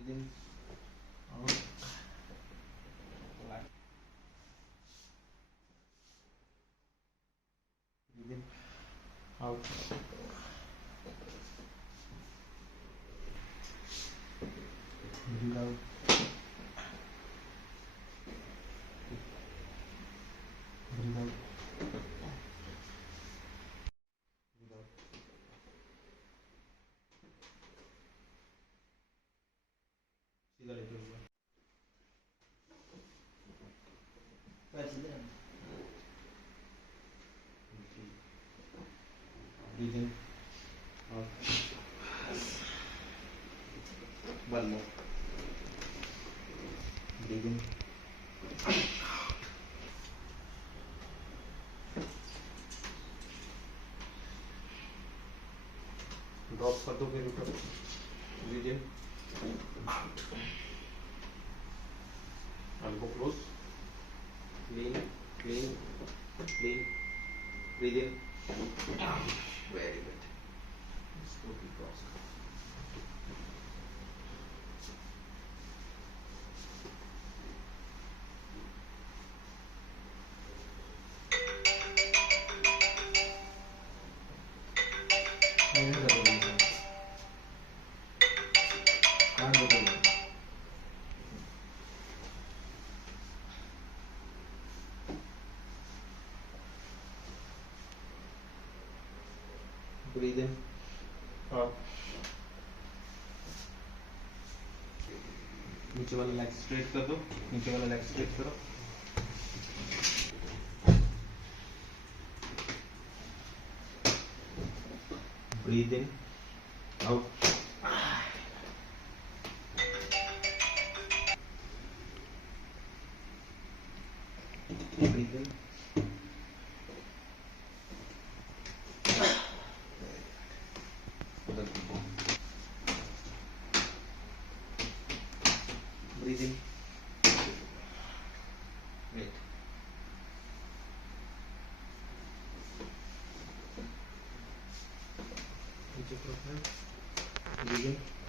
Breathe in, out, relax. Breathe in, out. Breathe out. Breathe out. Breathe out. सीधा लेटे हुए breathe in, out. One more. Breathe in. Drop कर दो फिर ऊपर. Breathe in, out. Elbow close. Lean, lean, lean. Breathe in, out. Very good. Slowly cross. Breathe in, out. नीचे वाला leg straight कर दो. नीचे वाला लेग स्ट्रेट करो. Breathe in, out. Breathe in. Breathe in. Wait. नीचे प्रोफाइल. Breathe in.